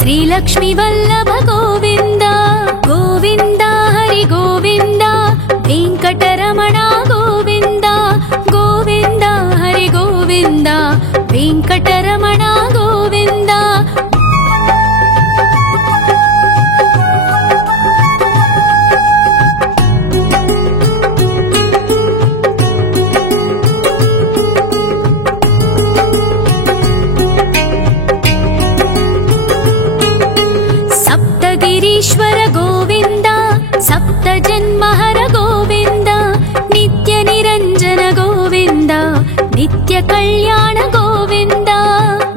श्रीलक्ष्मी वल्लभ गोविंद गोविंद हरि गोविंद वेंकटरमण गोविंद गोविंद हरि गोविंद वेंकटरमण गोविंद सप्तगिरीश्वर गोविंद सप्तजन्महर गोविंद नित्य निरंजन गोविंद नित्य कल्याण गोविंद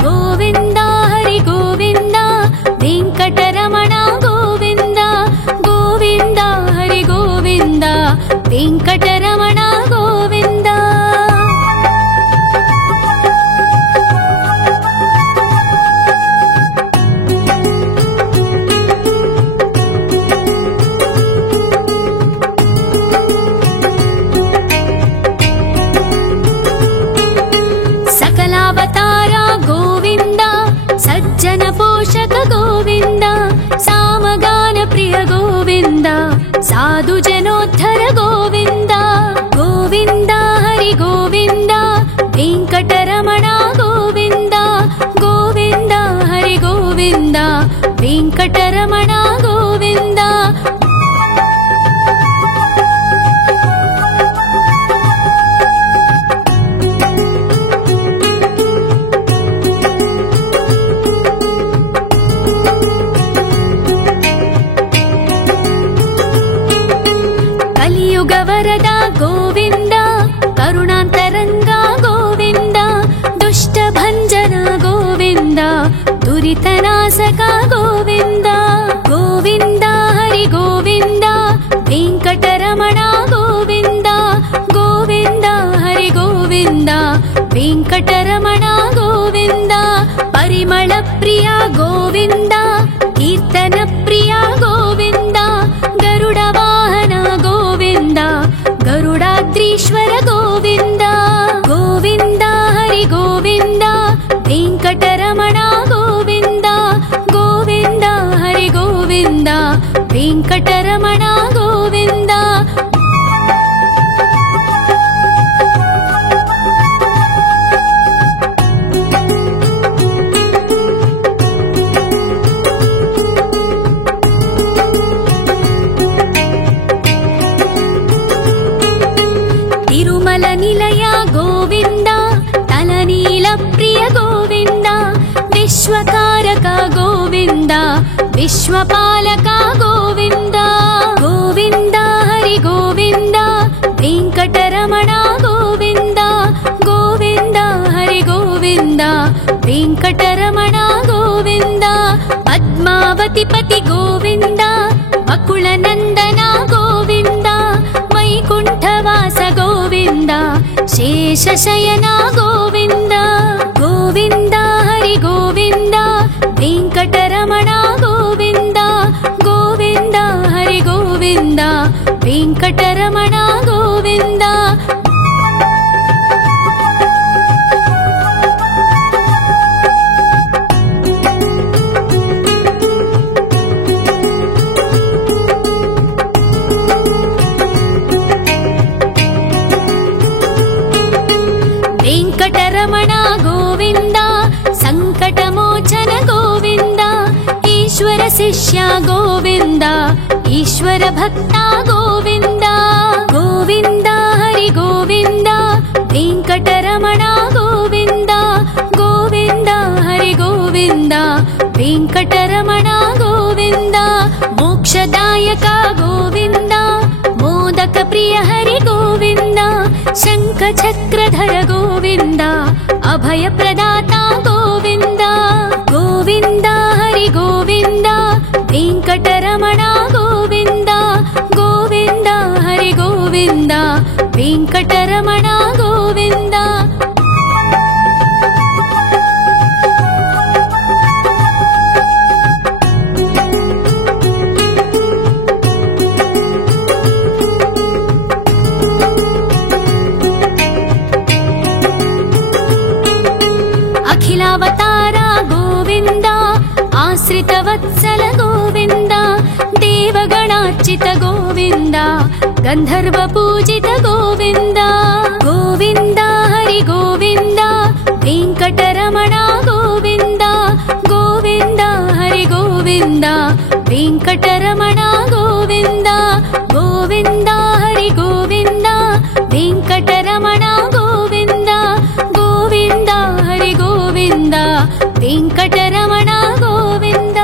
गोविंद हरि गोविंद वेंकटरमण गोविंद गोविंद हरि गोविंद वेंकटरमण गोविंद सज्जन पोषक गोविंद सामगान प्रिय गोविंद साधु जनोद्धर गोविंद गोविंद हरि गोविंद वेंकटरमण गोविंद गोविंद हरि गोविंद वेंकटरमण गोविंद वरद गोविंद करुणांतरंग गोविंद दुष्ट भंजन गोविंद दुरितनाशक गोविंद गोविंद हरि गोविंद वेंकटरमण गोविंद गोविंद हरि गोविंद वेंकटरमण गोविंद परिमल प्रिय गोविंद कीर्तन प्रिय गोविंद गरुड वाहन गोविंद गरुडाद्रीश्वर गोविंद गोविंद हरि गोविंद वेंकटरमण गोविंद गोविंद हरि गोविंद वेंकटरमण गोविंद तिरुमल निलय गोविंद तलनील प्रिय गोविंद विश्वकारक गोविंद विश्वपालक गोविंद गोविंद हरि गोविंद वेंकटरमण गोविंद गोविंद हरि गोविंद वेंकटरमण गोविंद पद्मावती पति गोविंद बकुल नंदन गोविंद वैकुंठवास गोविंद शेषशयन गोविंद गोविंद हरि गोविंद वेंकटरमण गोविंद गोविंद हरि गोविंद वेंकटरमण गोविंद वेंकटरमण गोविंद संकटमोचन गोविंद ईश्वर शिष्य गोविंद ईश्वर भक्त गोविंद गोविंद हरि गोविंद वेंकटरमण गोविंद गोविंद हरि गोविंद वेंकटरमण गोविंद मोक्षदायक गोविंद मोदक प्रिय हरि गोविंद शंख चक्रधर गोविंद अभय प्रदाता गोविंद गोविंद हरि गोविंद वेंकटरमण गोविंद गोविंद हरि गोविंद वेंकटरमण गोविंद आश्रितवत्सल गोविन्द देवगणार्चित गोविन्द गन्धर्वपूजित गोविन्द गोविन्द हरि गोविन्द वेङ्कटरमण गोविन्द गोविन्द हरि गोविन्द वेङ्कटरमण गोविन्द गोविन्द हरि गोविन्द वेङ्कटरमण गोविन्द गोविन्द हरि गोविन्द वेङ्कटरमण गोविन्द।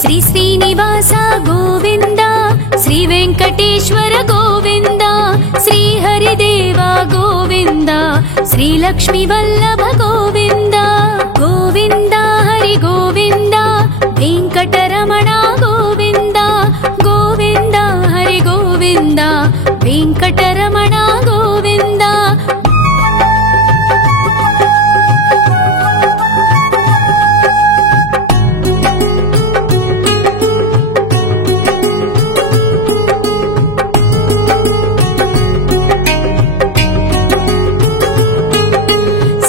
श्री श्रीनिवास गोविन्द श्री वेङ्कटेश्वर गोविन्द श्री हरिदेव गोविन्द श्री लक्ष्मीवल्लभ गोविन्द गोविन्द हरि गोविन्द वेङ्कटरमण गोविन्द गोविन्द हरि गोविन्द वेङ्कटरमण गोविन्द।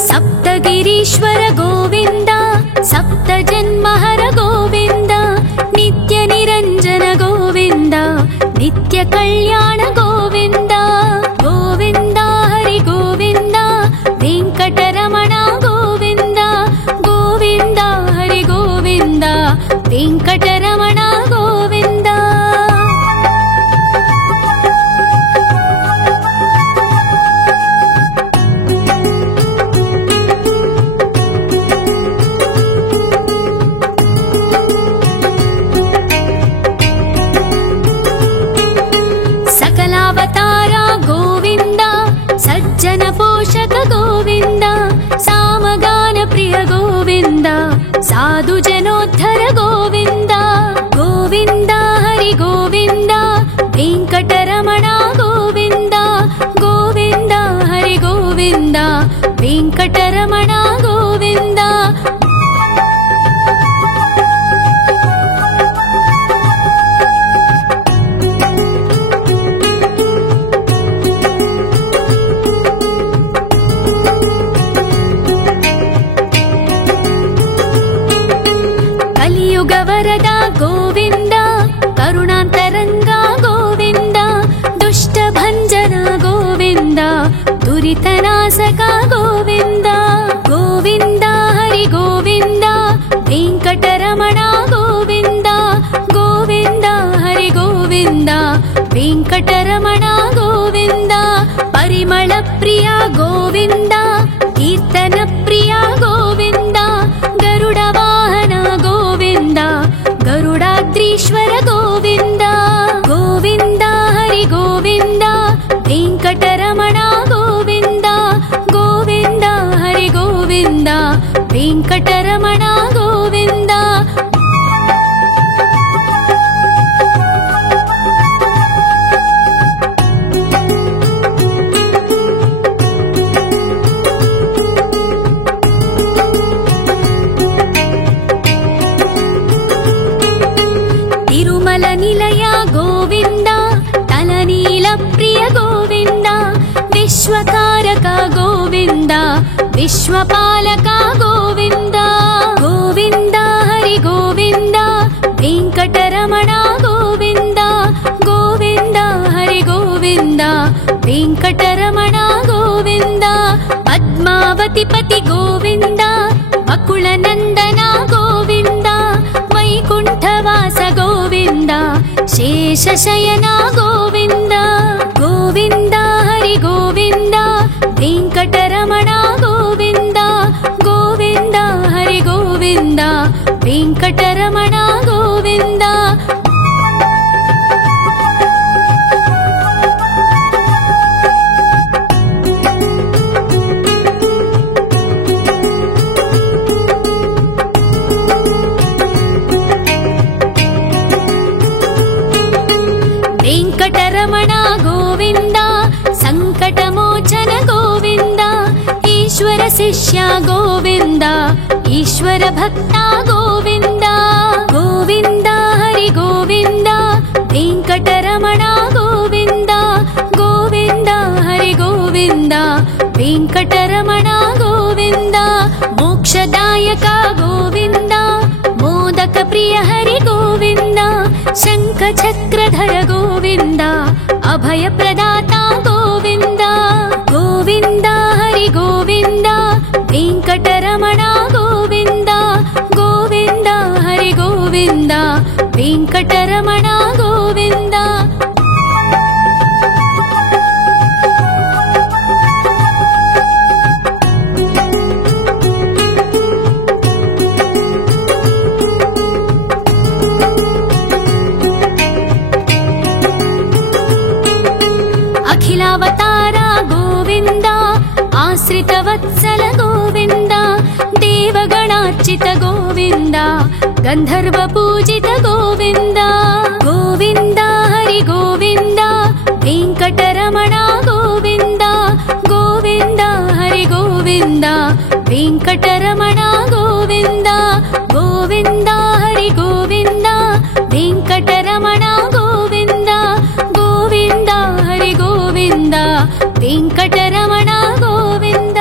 सप्तगिरीश्वर गोविन्द सप्तजन्महर गोविन्द नित्यनिरञ्जन गोविन्द नित्यकल्याण गोविन्द गोविन्द हरि गोविन्द वेङ्कटरमण गोविन्द गोविन्द हरि गोविन्द वेङ्कटरमण गोविन्द। सकलावतारा गोविन्द सज्जन पोषक गोविन्द सामगान प्रिय गोविन्द साधु जनोद्धर गोविन्द गोविन्द हरि गोविन्द वेङ्कटरमण गोविन्द गोविन्द हरि गोविन्द वेङ्कटरमण गोविन्द। कलियुगवरद गोविन्द करुणान्तरङ्ग गोविन्द दुष्टभञ्जन गोविन्द दुरितनाशक गोविन्द गोविन्द हरि गोविन्द वेङ्कटरमण गोविन्द गोविन्द हरि गोविन्द वेङ्कटरमण गोविन्द। परिमल प्रिय गोविन्द कीर्तन प्रिय गोविन्द गरुड वाहन गोविन्द गरुडाद्रीश्वर गोविन्द गोविन्द हरि गोविन्द वेङ्कटरमण गोविन्द गोविन्द हरि गोविन्द वेङ्कटरमण गोविन्द। तिरुमल निलय गोविन्द तलनील प्रिय गोविन्द विश्वकारक गोविन्द विश्वपालक गोविन्द गोविन्द हरि गोविन्द वेङ्कटरमण गोविन्द गोविन्द हरि गोविन्द वेङ्कटरमण गोविन्द। पद्मावतिपति गोविन्द वकुलनन्दन गोविन्द वैकुण्ठवास गोविन्द शेषशयन गोविन्द गोविन्द हरि गोविन्द वेङ्कटरमण गोविन्द गोविन्द हरि गोविन्द वेङ्कटरमण गोविन्द। ವೆಂಕಟರಮಣ ಗೋವಿಂದ ಸಂಕಟಮೋಚನ ಗೋವಿಂದ ಈಶ್ವರ ಶಿಷ್ಯ ಗೋವಿಂದ ಈಶ್ವರ ಭಕ್ತ ಗೋವಿಂದ ಗೋವಿಂದ ಹರಿ ಗೋವಿಂದ ವೆಂಕಟರಮಣ ಗೋವಿಂದ ಗೋವಿಂದ ಹರಿ ಗೋವಿಂದ ವೆಂಕಟರಮಣ ಗೋವಿಂದ ಮೋಕ್ಷದಾಯಕ ಗೋವಿಂದ ಮೋದಕ ಪ್ರಿಯ ಹರಿ ಗೋವಿಂದ ಶಂಖ ಚಕ್ರಧರ ಗೋವಿಂದ ಅಭಯ ಪ್ರದಾತ ಗೋವಿಂದ ಗೋವಿಂದ ಹರಿ ಗೋವಿಂದ ವೆಂಕಟರಮಣ ಗೋವಿಂದ ಗೋವಿಂದ ಹರಿ ಗೋವಿಂದ ವೆಂಕಟರಮಣ ಗೋವಿಂದ ಅಖಿಲಾವತಾರ ಗೋವಿಂದ ಆಶ್ರಿತ ವತ್ಸಲ ಗೋವಿಂದ ದೇವಗಣಾರ್ಚಿತ ಗೋವಿಂದ ಗಂಧರ್ವ ಪೂಜಿತ ಗೋವಿಂದ ಗೋವಿಂದ ಹರಿ ಗೋವಿಂದ ವೆಂಕಟರಮಣ ಗೋವಿಂದ ಗೋವಿಂದ ಹರಿ ಗೋವಿಂದ ವೆಂಕಟರಮಣ ಗೋವಿಂದ ಗೋವಿಂದ ಹರಿ ಗೋವಿಂದ ವೆಂಕಟರಮಣ ಗೋವಿಂದ ಗೋವಿಂದ ಹರಿ ಗೋವಿಂದ ವೆಂಕಟರಮಣ ಗೋವಿಂದ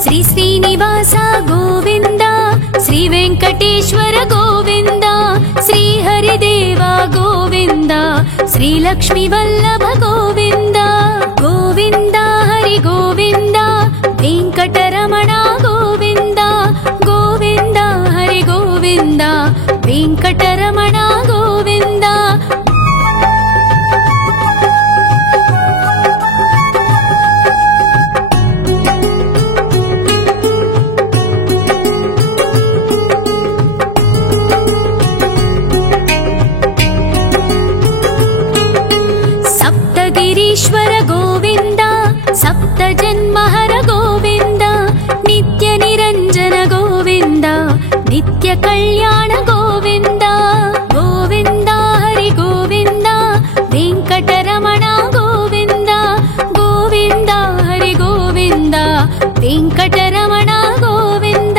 ಶ್ರೀ ಶ್ರೀನಿವಾಸ ಗೋವಿಂದ ಶ್ರೀ ವೆಂಕಟೇಶ್ವರ ಗೋವಿಂದ ಶ್ರೀ ಹರಿದೇವ ಗೋವಿಂದ ಶ್ರೀ ಲಕ್ಷ್ಮೀ ವಲ್ಲಭ ಗೋವಿಂದ ಗೋವಿಂದ ಹರಿ ಗೋವಿಂದ ವೆಂಕಟರಮಣ ಗೋವಿಂದ ಗೋವಿಂದ ಹರಿ ಗೋವಿಂದ ವೆಂಕಟರಮಣ ಗೋವಿಂದ ಗಿರೀಶ್ವರ ಗೋವಿಂದ ಸಪ್ತ ಜನ್ಮಹರ ಗೋವಿಂದ ನಿತ್ಯ ನಿರಂಜನ ಗೋವಿಂದ ನಿತ್ಯ ಕಲ್ಯಾಣ ಗೋವಿಂದ ಗೋವಿಂದ ಹರಿ ಗೋವಿಂದ ವೆಂಕಟರಮಣ ಗೋವಿಂದ ಗೋವಿಂದ ಹರಿ ಗೋವಿಂದ ವೆಂಕಟರಮಣ ಗೋವಿಂದ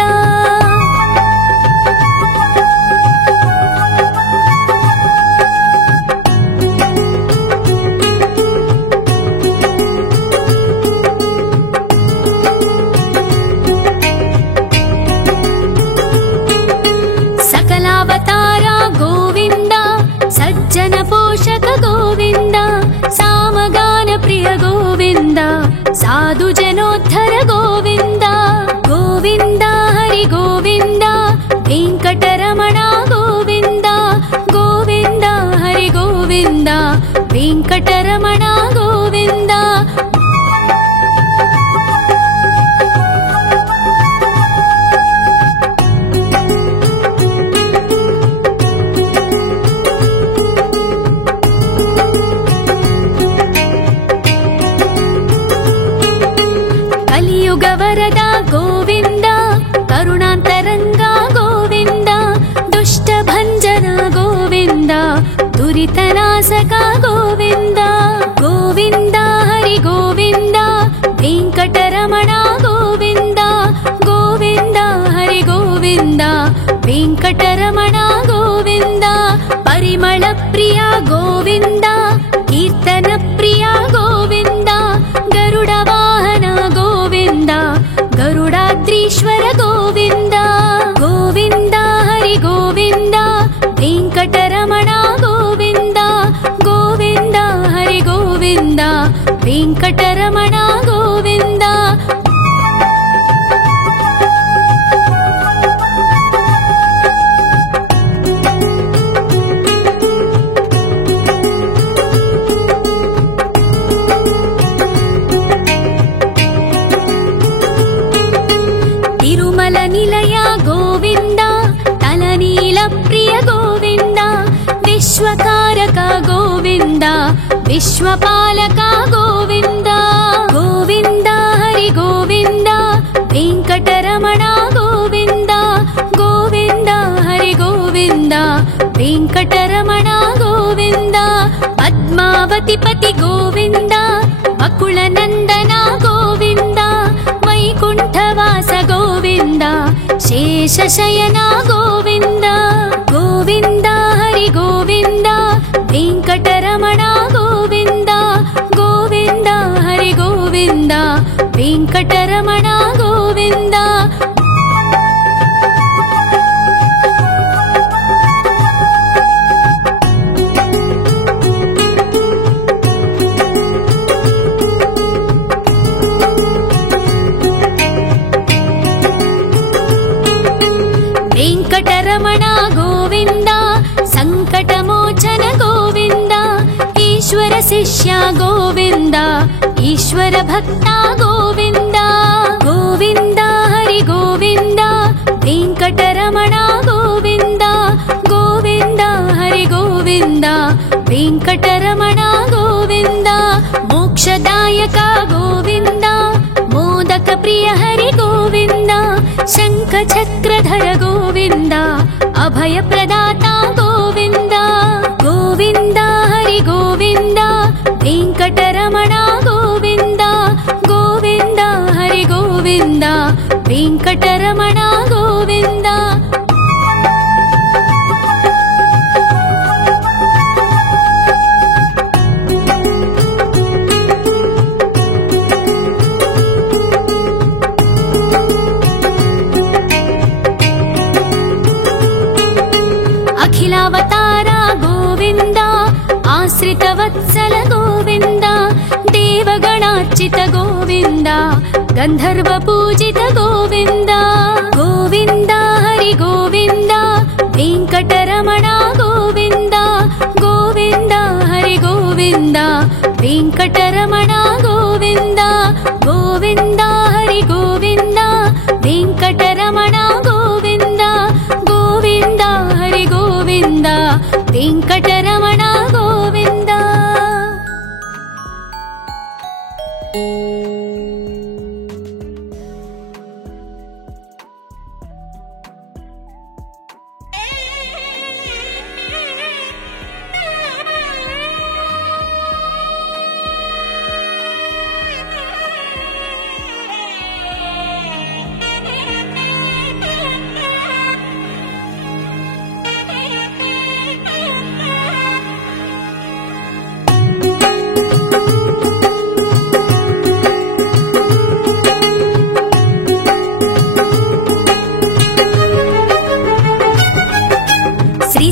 ಅವತಾರ ಗೋವಿಂದ ಸಜ್ಜನ ಪೋಷಕ ಗೋವಿಂದ ಸಾಮಗಾನ ಪ್ರಿಯ ಗೋವಿಂದ ಸಾಧು ಜನೋದ್ಧರ ಗೋವಿಂದ ಗೋವಿಂದ ಹರಿ ಗೋವಿಂದ ವೆಂಕಟರಮಣ ಗೋವಿಂದ ಗೋವಿಂದ ಹರಿ ಗೋವಿಂದ ವೆಂಕಟರಮಣ ಗೋವಿಂದ ಕಲಿಯುಗವರದ ಗೋವಿಂದ ಕರುಣಾಂತರಂಗ ಗೋವಿಂದ ದುಷ್ಟ ಭಂಜನ ಗೋವಿಂದ ದುರಿತನಾಶಕ ಗೋವಿಂದ ಗೋವಿಂದ ಹರಿ ಗೋವಿಂದ ವೆಂಕಟರಮಣ ಗೋವಿಂದ ಗೋವಿಂದ ಹರಿ ಗೋವಿಂದ ವೆಂಕಟರಮಣ ಗೋವಿಂದ ಪರಿಮಳ ಪ್ರಿಯ ಗೋವಿಂದ ಕೀರ್ತನ ಪ್ರಿಯ ಗೋವಿಂದ ಗರುಡ ವಾಹನ ಗೋವಿಂದ ಗರುಡಾದ್ರೀಶ್ವರ ಗೋವಿಂದ ಗೋವಿಂದ ಹರಿ ಗೋವಿಂದ ವೆಂಕಟರಮಣ ಗೋವಿಂದ ಗೋವಿಂದ ಹರಿ ಗೋವಿಂದ ವೆಂಕಟರಮಣ ಗೋವಿಂದ विश्वकारक गोविन्द विश्वपालक गोविन्द गोविन्द हरि गोविन्द वेङ्कटरमण गोविन्द गोविन्द हरि गोविन्द वेङ्कटरमण गोविन्द पद्मावतिपति गोविन्द अकुलनन्दन गोविन्द वैकुण्ठवास गोविन्द शेषशयन गोविन्द गोविन्द हरि गोविन्द वेङ्कटरमण गोविन्द गोविन्द हरि गोविन्द वेङ्कटरमण गोविन्द वेङ्कटरमण गोविन्द सङ्कटमोचन गोविन्द ईश्वर शिष्य गोविन्द ईश्वर भक्ता गोविन्द गोविन्द हरि गोविन्द वेङ्कटरमण गोविन्द गोविन्द हरि गोविन्द वेङ्कटरमण गोविन्द मोक्षदायक गोविन्द मोदक प्रिय हरि गोविन्द शङ्खचक्रधर गोविन्द अभयप्रदाता गोविन्द गोविन्द हरि गोविन्द वेङ्कटरमण गोविन्द गोविन्द हरि गोविन्द वेङ्कटरमण गोविन्द अखिलावतार गोविन्द आश्रितवत्सल गोविन्द देवगणार्चित गोविन्द गन्धर्वपूजित गोविन्द गोविन्द हरि गोविन्द वेङ्कटरमण गोविन्द गोविन्द हरि गोविन्द वेङ्कटरमण गोविन्द गोविन्द हरि गोविन्द वेङ्कटरमण गोविन्द गोविन्द हरि गोविन्द वेङ्कटरमण गोविन्द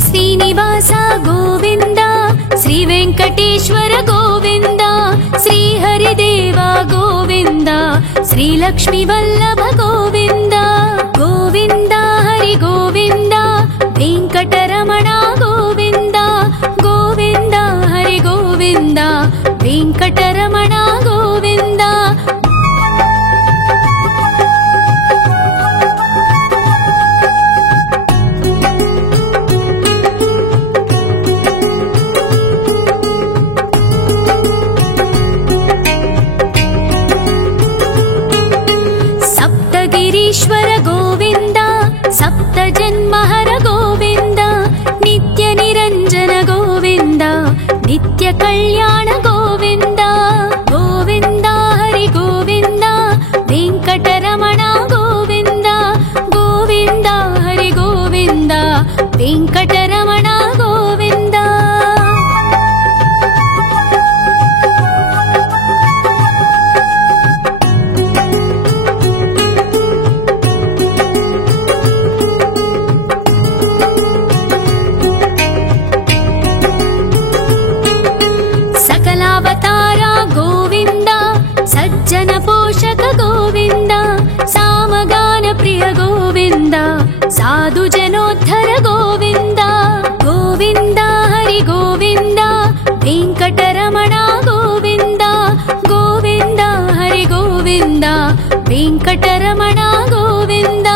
श्रीनिवास गोविन्द श्री वेङ्कटेश्वर गोविन्द श्री हरिदेव गोविन्द श्री लक्ष्मी वल्लभ गोविन्द गोविन्द हरि गोविन्द वेङ्कटरमण गोविन्द गोविन्द हरि गोविन्द वेङ्कटरमण गोविन्द ईश्वर गोविन्द सप्त जन्महर गोविन्द नित्य निरञ्जन गोविन्द नित्य कल्याण गोविन्द गोविन्द हरि गोविन्द वेङ्कटरमण गोविन्द गोविन्द हरि गोविन्द वेङ्कटरमण गोविन्द सकलावतार गोविन्द सज्जन पोषक गोविन्द सामगान प्रिय गोविन्द साधु जनोद्धर गोविन्द गोविन्द हरि गोविन्द वेङ्कटरमण गोविन्द गोविन्द हरि गोविन्द वेङ्कटरमण गोविन्द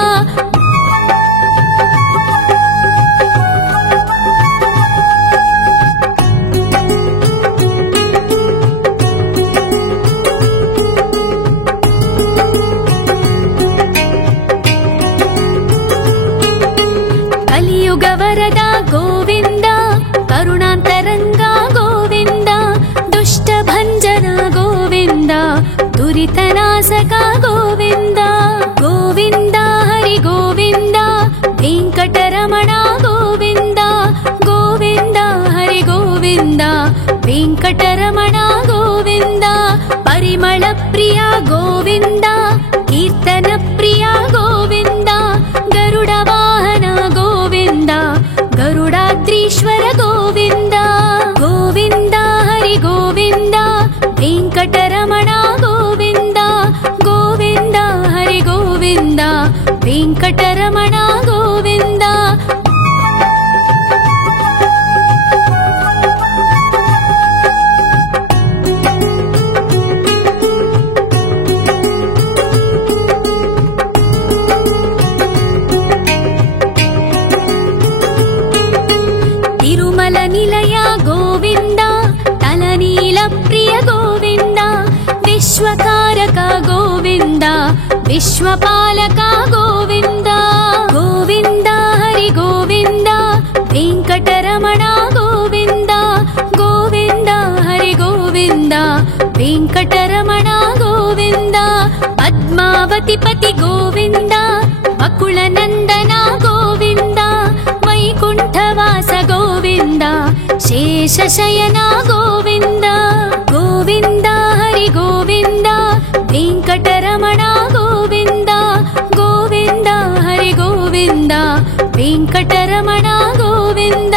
गोविन्द विश्वपालक गोविन्द गोविन्द हरि गोविन्द वेङ्कटरमण गोविन्द गोविन्द हरि गोविन्द वेङ्कटरमण गोविन्द पद्मावतिपति गोविन्द वकुलनन्दन गोविन्द वैकुण्ठवास गोविन्द शेषशयन गोविन्द गोविन्द हरि गोविन्द वेङ्कटरमण गोविन्द गोविन्द हरि गोविन्द वेङ्कटरमण गोविन्द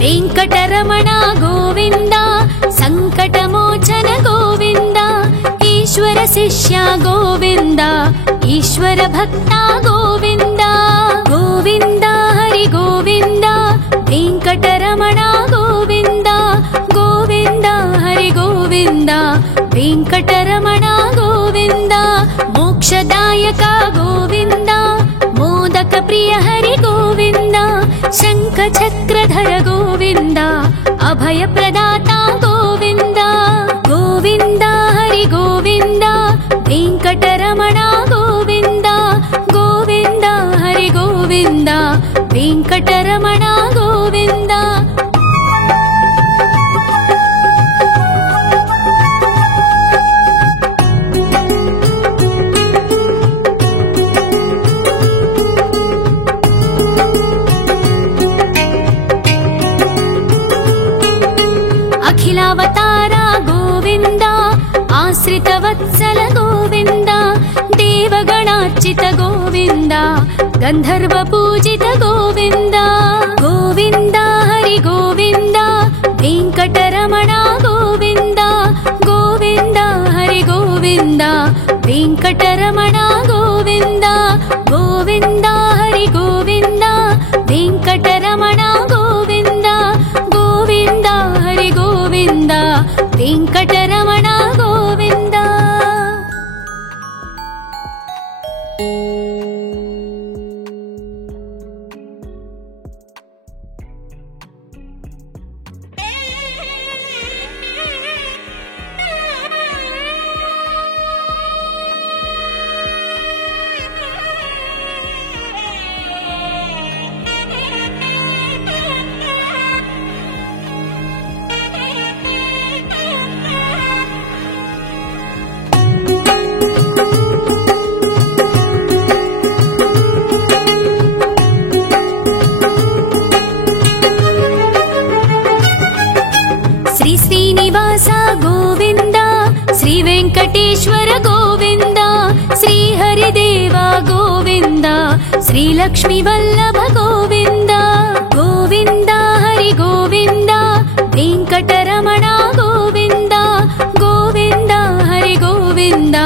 वेङ्कटरमण गोविन्द सङ्कटमोचन गोविन्द ईश्वर शिष्य गोविन्द ईश्वर भक्त गोविन्द गोविन्द हरि गोविन्द वेङ्कटरमण गोविन्द गोविन्द हरि गोविन्द वेङ्कटरमण गोविन्द मोक्षदायक गोविन्द मोदक प्रिय हरि गोविन्द शङ्खचक्रधर गोविन्द अभयप्रदाता गोविन्द गोविन्द हरि गोविन्द वेङ्कटरमण गोविन्द गोविन्द हरि गोविन्द वेङ्कटरमण गोविन्द अखिलावतार गोविन्द आश्रितवत्सल गोविन्द देवगणार्चित गोविन्द गन्धर्वपूजित गोविन्द गोविन्द हरि गोविन्द वेङ्कटरमण गोविन्द गोविन्द हरि गोविन्द वेङ्कटरमण गोविन्द गोविन्द हरि गोविन्द वेङ्कटरमण गोविन्द गोविन्द हरि गोविन्द वेङ्कटरमण गोविन्द श्रीनिवास गोविन्द श्री वेङ्कटेश्वर गोविन्द श्री हरिदेव गोविन्द श्री लक्ष्मी वल्लभ गोविन्द गोविन्द हरि गोविन्द वेङ्कटरमण गोविन्द गोविन्द हरि गोविन्द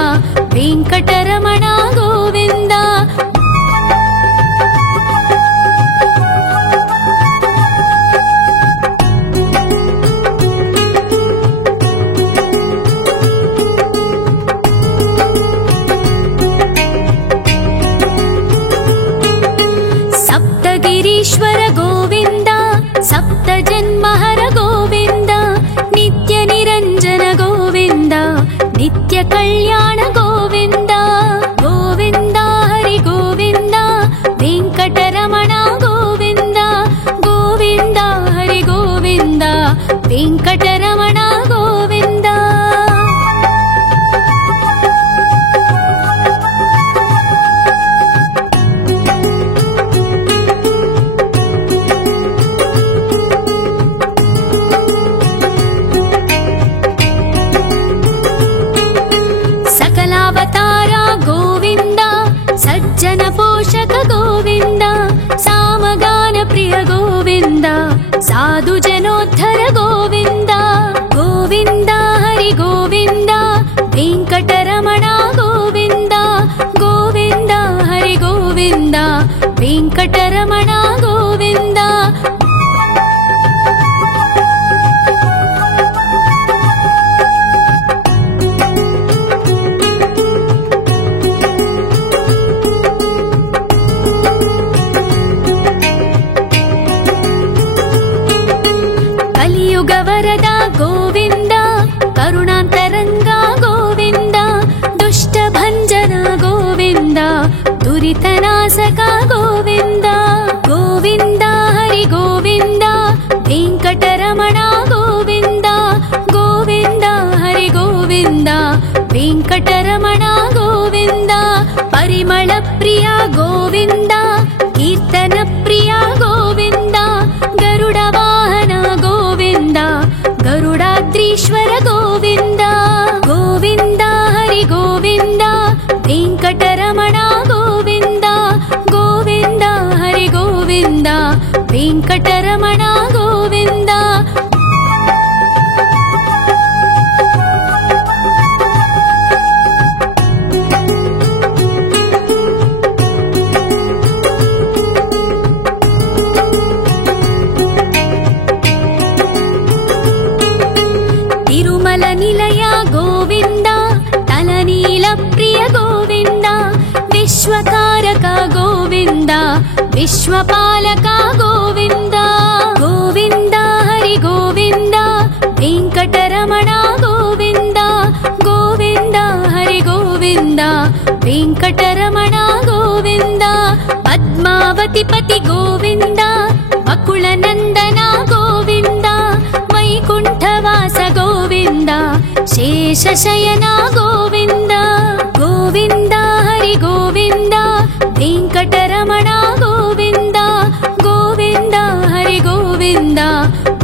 वेङ्कटरमण गोविन्द ईश्वर गोविन्द सप्तजन्महर गोविन्द नित्य निरञ्जन गोविन्द नित्य कल्याण गोविन्द गोविन्द हरि गोविन्द वेङ्कटरमण गोविन्द गोविन्द हरि गोविन्द वेङ्कटरमण गोविन्द कीर्तनासका गोविन्द गोविन्द हरि गोविन्द वेङ्कटरमणा गोविन्द गोविन्द हरि गोविन्द वेङ्कटरमणा गोविन्द परिमलप्रिया गोविन्द कीर्तनप्रिया गोविन्द गरुडवाहन गोविन्द गरुडाद्रीश्वर गोविन्द गोविन्द हरि गोविन्द वेङ्कटरमणा गोविन्द गोविन्द हरि गोविन्द वेङ्कटरमणा गोविन्द तिरुमल निलय गोविन्द तलनील प्रिय गोविन्द विश्वकारक गोविन्द विश्वपालक गोविन्द गोविन्द हरि गोविन्द वेङ्कटरमणा गोविन्द गोविन्द हरि गोविन्द वेङ्कटरमणा गोविन्द पद्मावतिपति गोविन्द वकुलनन्दना गोविन्द वैकुण्ठवास गोविन्द शेषशयना गोविन्द गोविन्द हरि गोविन्द वेङ्कटरमणा गोविन्द गोविन्द हरि गोविन्द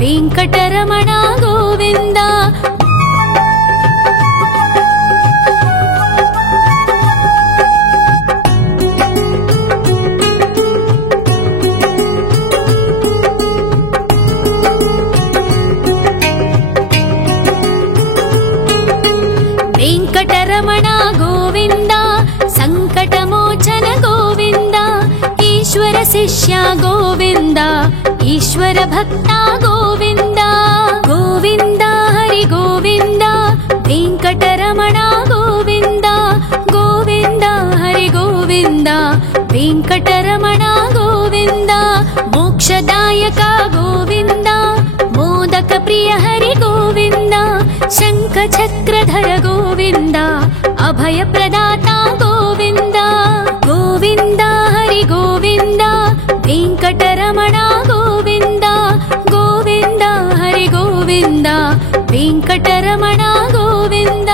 वेङ्कटरमणा गोविन्द वेङ्कटरमणा गोविन्द सङ्कटमोचन गोविन्द ईश्वर शिष्य गोविन्द ईश्वर भक्ता गोविन्द गोविन्द हरि गोविन्द वेङ्कटरमणा गोविन्द गोविन्द हरि गोविन्द वेङ्कटरमणा गोविन्द मोक्षदायक गोविन्द मोदक प्रिय हरि गोविन्द शङ्खचक्रधर गोविन्द अभय प्रदाता गोविन्द गोविन्द हरि गोविन्द वेङ्कटरमणा गोविन्द गोविन्द हरि गोविन्द वेङ्कटरमणा गोविन्द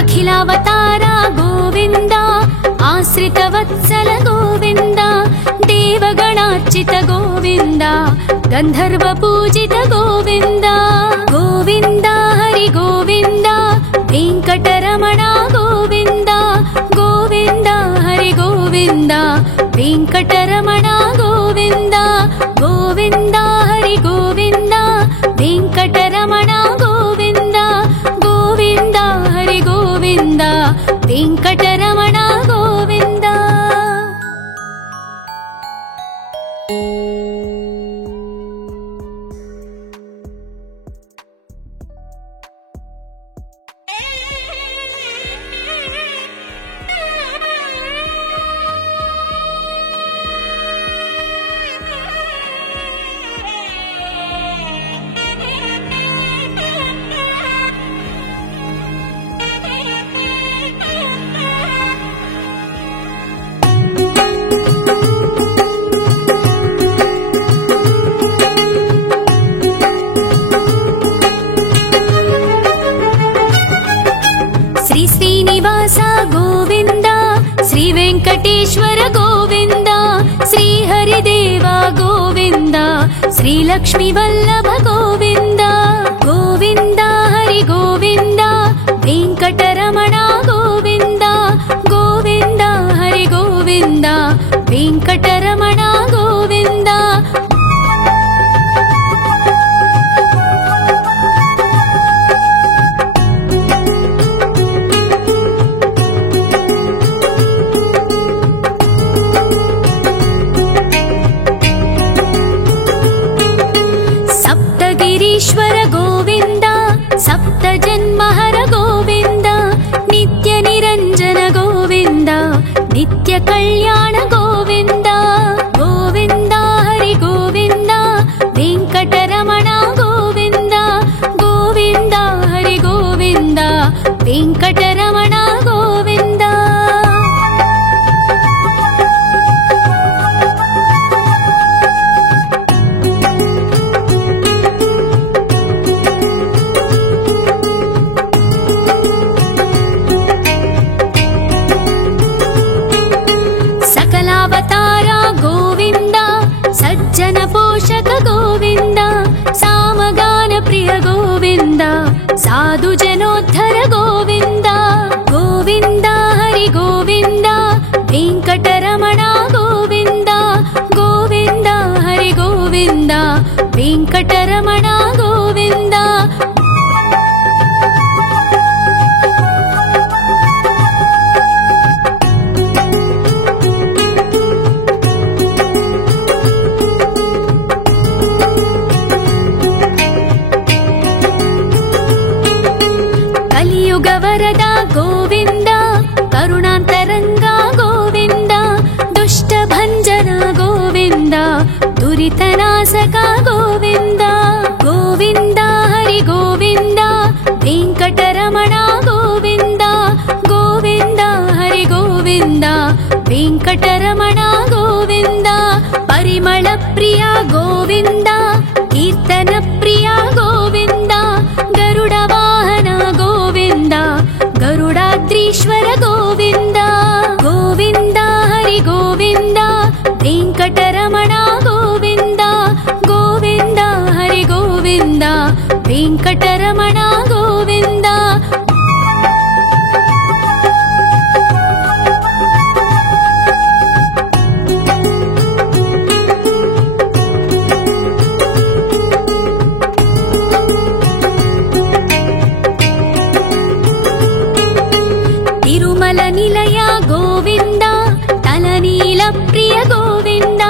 अखिलावतार गोविन्द आश्रितवत्सल गोविन्द देवगणार्चित गोविन्द गन्धर्व पूजित गोविन्द गोविन्द हरि गोविन्द वेङ्कटरमणा गोविन्द गोविन्द हरि गोविन्द वेङ्कटरमणा गोविन्द गोविन्द हरि गोविन्द वेङ्कटरमणा गोविन्द गोविन्द हरि गोविन्द वेङ्कटरमणा गोविन्द गोविन्द श्री वेङ्कटेश्वर गोविन्द श्री हरिदेव गोविन्द श्री लक्ष्मी वल्लभ गोविन्द गोविन्द हरि गोविन्द वेङ्कटरमणा गोविन्द गोविन्द हरि गोविन्द वेङ्कटरमणा गोविन्द ईश्वर गोविन्द सप्तजन्मः ವೆಂಕಟರಮಣ ಗೋವಿಂದ. ಸಕಲಾವತಾರ ಗೋವಿಂದ, ಸಜ್ಜನ ಪೋಷಕ ಗೋವಿಂದ, ಸಾಮಗಾನ ಪ್ರಿಯ ಗೋವಿಂದ, ಸಾಧು ಜನೋದ್ಧರ ಗೋವಿಂದ. ಗೋವಿಂದ ಹರಿ ಗೋವಿಂದ, ವೆಂಕಟರಮಣ ಗೋವಿಂದ. ಗೋವಿಂದ ಹರಿ ಗೋವಿಂದ, ವೆಂಕಟರಮಣ ಗೋವಿಂದ. ಕಲಿಯುಗ ವರದ ಗೋವಿಂದ, ಕರುಣಾಂತರಂಗ ಗೋವಿಂದ, ದುಷ್ಟ ಭಂಜನ ಗೋವಿಂದ, ದುರಿತನಾಶಕ ಗೋವಿಂದ. ಗೋವಿಂದ ಹರಿ ಗೋವಿಂದ, ವೆಂಕಟರಮಣ ಗೋವಿಂದ. ಗೋವಿಂದ ಹರಿ ಗೋವಿಂದ, ವೆಂಕಟರಮಣ ಗೋವಿಂದ. ಪರಿಮಳ ಪ್ರಿಯ ಗೋವಿಂದ, ಕೀರ್ತನ ಪ್ರಿಯ ಗೋವಿಂದ, ಗರುಡ ವಾಹನ ಗೋವಿಂದ, ಗರುಡಾದ್ರೀಶ್ವರ ಗೋವಿಂದ. ಗೋವಿಂದ ಹರಿ ಗೋವಿಂದ, ವೆಂಕಟರಮಣ ಗೋವಿಂದ. ಗೋವಿಂದ ಹರಿ ಗೋವಿಂದ, ವೆಂಕಟರಮಣ ಗೋವಿಂದ. ತಿರುಮಲ ನಿಲಯ ಗೋವಿಂದ, ತಲನೀಲ ಪ್ರಿಯ ಗೋವಿಂದ,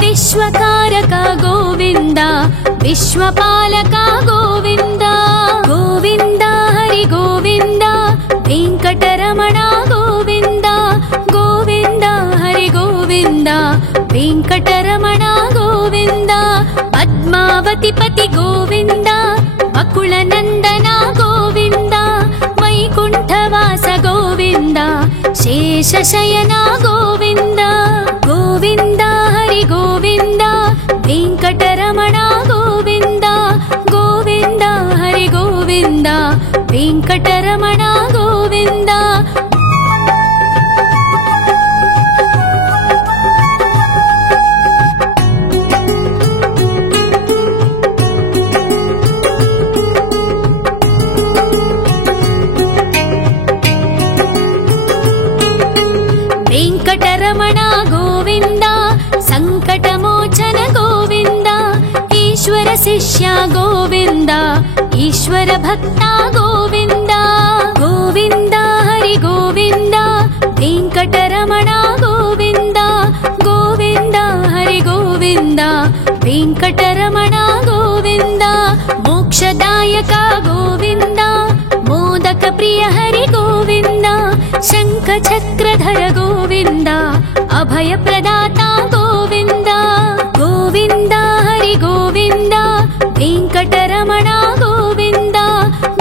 ವಿಶ್ವಕಾರಕ ಗೋವಿಂದ, ವಿಶ್ವಪಾಲಕ ಗೋವಿಂದ. ಗೋವಿಂದ ಹರಿ ಗೋವಿಂದ, ವೆಂಕಟರಮಣ ಗೋವಿಂದ. ಗೋವಿಂದ ಹರಿ ಗೋವಿಂದ, ವೆಂಕಟರಮಣ ಗೋವಿಂದ. ಪದ್ಮಾವತಿ ಪತಿ ಗೋವಿಂದ, ವಕುಳ ನಂದನ ಗೋವಿಂದ, ವೈಕುಂಠವಾಸ ಗೋವಿಂದ, ಶೇಷಶಯನ ಗೋವಿಂದ. ಗೋವಿಂದ ಹರಿ ಗೋವಿಂದ, ವೆಂಕಟರಮಣ ಗೋವಿಂದ. ಗೋವಿಂದ ಹರಿ ಗೋವಿಂದ, ವೆಂಕಟರಮಣ ಗೋವಿಂದ. ವೆಂಕಟರಮಣ ಗೋವಿಂದ, ಸಂಕಟ ಮೋಚನ ಗೋವಿಂದ, ಈಶ್ವರ ಶಿಷ್ಯ ಗೋವಿಂದ, ಈಶ್ವರ ಭಕ್ತ ಗೋವಿಂದ. ಗೋವಿಂದ ಹರಿ ಗೋವಿಂದ, ವೆಂಕಟರಮಣ ಗೋವಿಂದ. ಗೋವಿಂದ ಹರಿ ಗೋವಿಂದ, ವೆಂಕಟರಮಣ ಗೋವಿಂದ. ಮೋಕ್ಷದಾಯಕ ಗೋವಿಂದ, ಮೋದಕ ಪ್ರಿಯ ಹರಿ ಗೋವಿಂದ, ಶಂಖ ಚಕ್ರಧರ ಗೋವಿಂದ, ಅಭಯ ಪ್ರದಾತ ಗೋವಿಂದ. ಗೋವಿಂದ ಹರಿ ಗೋವಿಂದ, ವೆಂಕಟರಮಣ ಗೋವಿಂದ.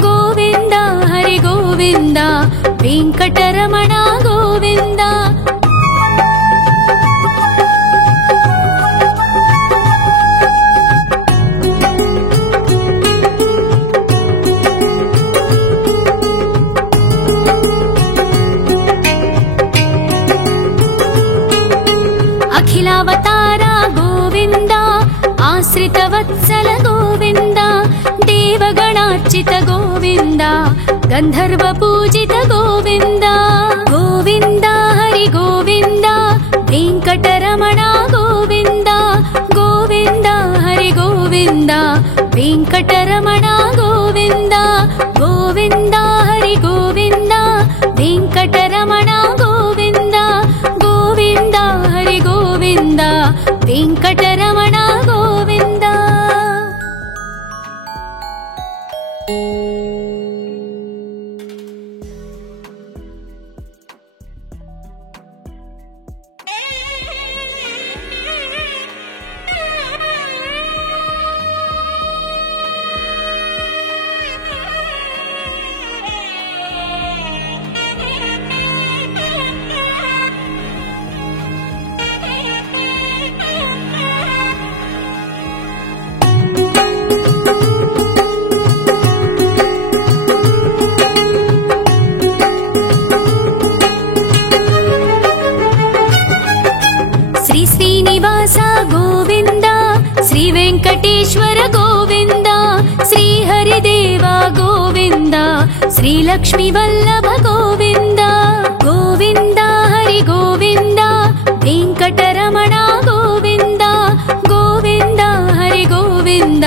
ಗೋವಿಂದ ಹರಿ ಗೋವಿಂದ, ವೆಂಕಟರಮಣ ಗೋವಿಂದ. ಅಖಿಲಾವತಾರ ಗೋವಿಂದ, ಆಶ್ರಿತ ವತ್ಸಲ ಗೋವಿಂದ, ದೇವಗಣಾರ್ಚಿತ ಗೋವಿಂದ, ಗಂಧರ್ವ ಪೂಜಿತ ಗೋವಿಂದ. ಗೋವಿಂದ ಹರಿ ಗೋವಿಂದ, ವೆಂಕಟರಮಣ ಗೋವಿಂದ. ಗೋವಿಂದ ಹರಿ ಗೋವಿಂದ, ವೆಂಕಟರಮಣ ಗೋವಿಂದ. ಗೋವಿಂದ ಹರಿ ಗೋವಿಂದ, ವೆಂಕಟರಮಣ ಗೋವಿಂದ. ಗೋವಿಂದ ಹರಿ ಗೋವಿಂದ, ವೆಂಕಟರಮಣ ಗೋವಿಂದ. श्रीलक्ष्मीवल्लभ गोविन्द गोविन्द हरि गोविन्द वेङ्कटरमण गोविन्द गोविन्द हरि गोविन्द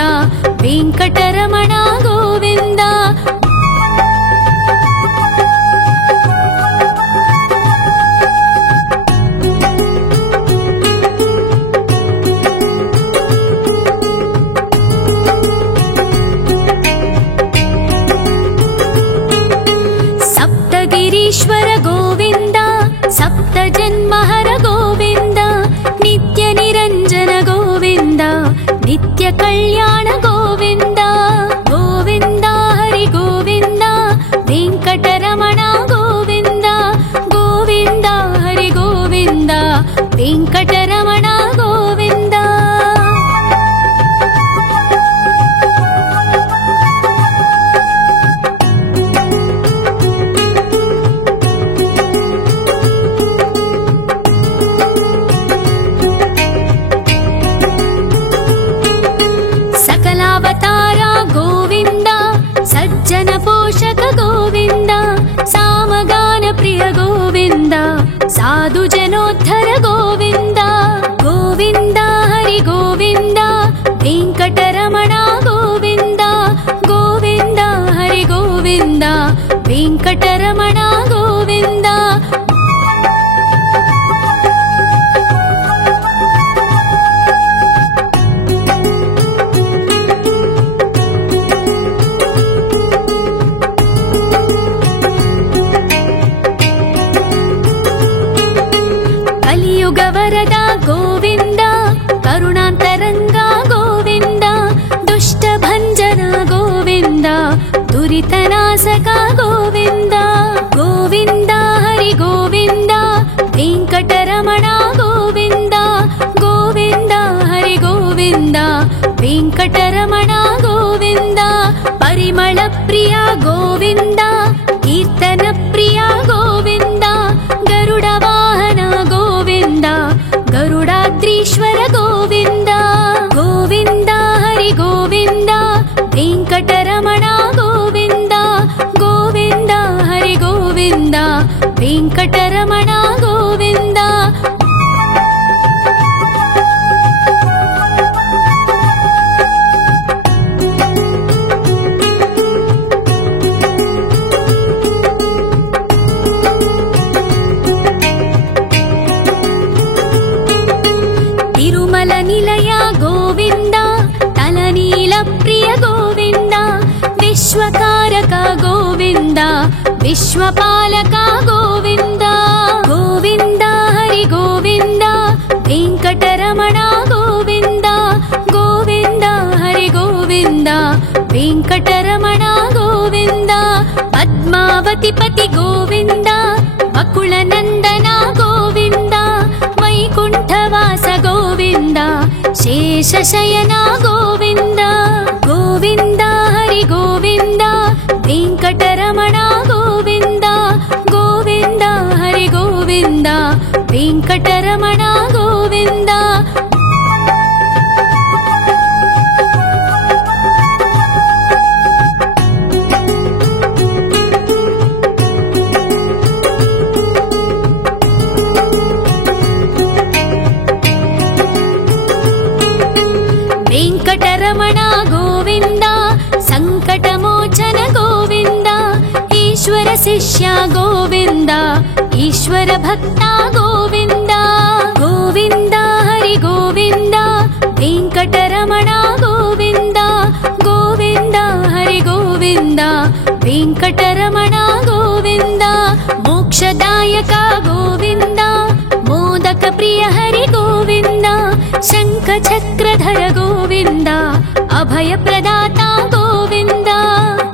वेङ्कटरमण गोविन्द सप्तगिरीश्वर गोविन्द सप्तजन्महर गोविन्द नित्यनिरञ्जन गोविन्द नित्यकल्याण गोविन्द गोविन्द हरि गोविन्द वेङ्कटरमण गोविन्द गोविन्द हरि गोविन्द वेङ्कटरमण गोविन्द सकलावतारा गोविन्द सज्जन पोषक गोविन्द सामगान प्रिय गोविन्द साधु जनोद्धर गोविन्द गोविन्द हरि गोविन्द वेङ्कटरमण गोविन्द गोविन्द हरि गोविन्द वेङ्कटरमण गोविन्द कलियुगवरद गोविन्द करुणान्तरङ्ग गोविन्द दुष्टभञ्जन गोविन्द दुरितनाशक गोविन्द गोविन्द हरि गोविन्द वेङ्कटरमण गोविन्द गोविन्द हरि गोविन्द वेङ्कटरमण गोविन्द परिमल प्रिय गोविन्द कीर्तन प्रिय गोविन्द गरुड वाहन गोविन्द गरुडाद्रीश्वर गोविन्द गोविन्द हरि गोविन्द वेङ्कटरमण गोविन्द गोविन्द हरि गोविन्द वेङ्कटरमण गोविन्द तिरुमल निलय गोविन्द तलनील प्रिय गोविन्द विश्वकारक गोविन्द विश्वपालक गोविन्द गोविन्द हरि गोविन्द वेङ्कटरमण गोविन्द गोविन्द हरि गोविन्द वेङ्कटरमण गोविन्द पद्मावतिपति गोविन्द वकुलनन्दन गोविन्द वैकुण्ठवास गोविन्द शेषशयन गोविन्द गोविन्द हरि गोविन्द वेङ्कटरमण गोविन्द गोविन्द हरि गोविन्द वेङ्कटरमण गोविन्द वेङ्कटरमण गोविन्द सङ्कटमोचन गोविन्द ईश्वर शिष्य गोविन्द ईश्वर भक्त गोविन्द गोविन्द हरि गोविन्द वेङ्कटरमण गोविन्द गोविन्द हरि गोविन्द वेङ्कटरमण गोविन्द मोक्षदायक गोविन्द मोदक प्रिय हरि गोविन्द शङ्खचक्रधर गोविन्द अभयप्रदाता गोविन्द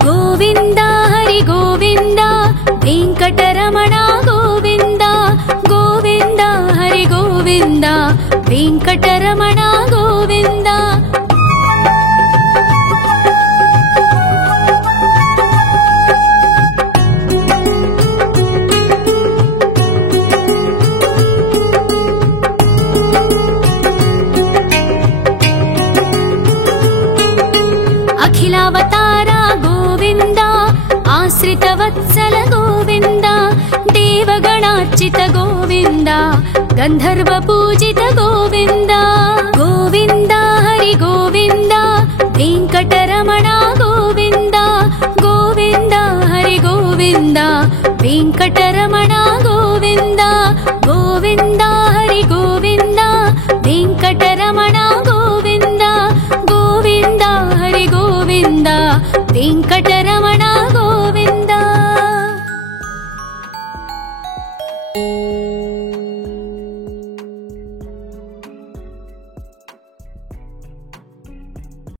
गोविन्द हरि गोविन्द वेङ्कटरमण गोविन्द गोविन्द हरि गोविन्द वेङ्कटरमण गोविन्द अखिलावतारा गोविन्द आश्रितवत्सल वत्सल गोविन्द देवगणार्चित गोविन्द गन्धर्व पूजित गोविन्द गोविन्द हरि गोविन्द वेङ्कटरमण गोविन्द गोविन्द हरि गोविन्द वेङ्कटरमण गोविन्द गोविन्द हरि गोविन्द वेङ्कटरमण गोविन्द गोविन्द हरि गोविन्द वेङ्कटरमण गोविन्द।